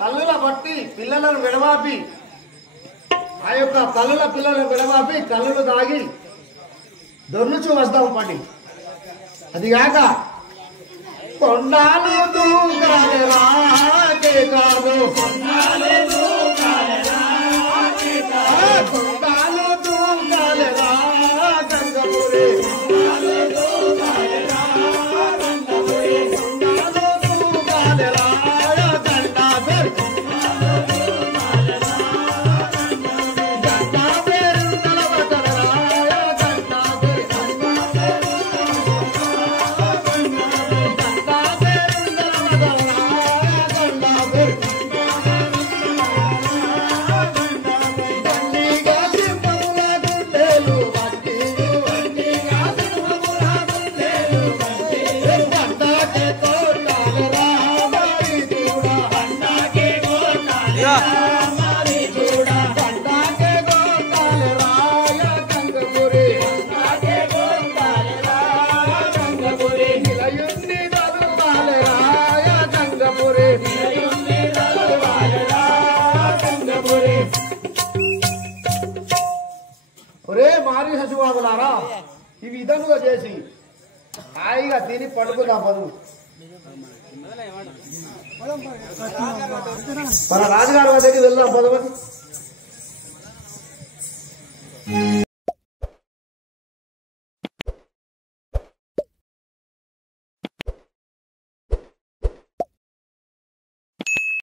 కళ్ళుల బట్టి పిల్లలను విడవాపి ఆ యొక్క కళ్ళుల పిల్లలను విడవాపి కళ్ళులు తాగి దొర్లుచు వస్తాం పడి అదిగాక కొండాలు దూకాలి రాకే కాదు కొండాలు దూకాలి రాకే కాదు కొండాలు దూకాలి రా గంగపురి కొండాలు దూకాలి రా గంగపురి కొండాలు దూకాలి రా ఒరే మారి శశువాదులారా ఈ విధంగా చేసి హాయిగా తిని పడుకుందాం పదువు మన రాజుగారి దగ్గరికి వెళ్దాం పదవని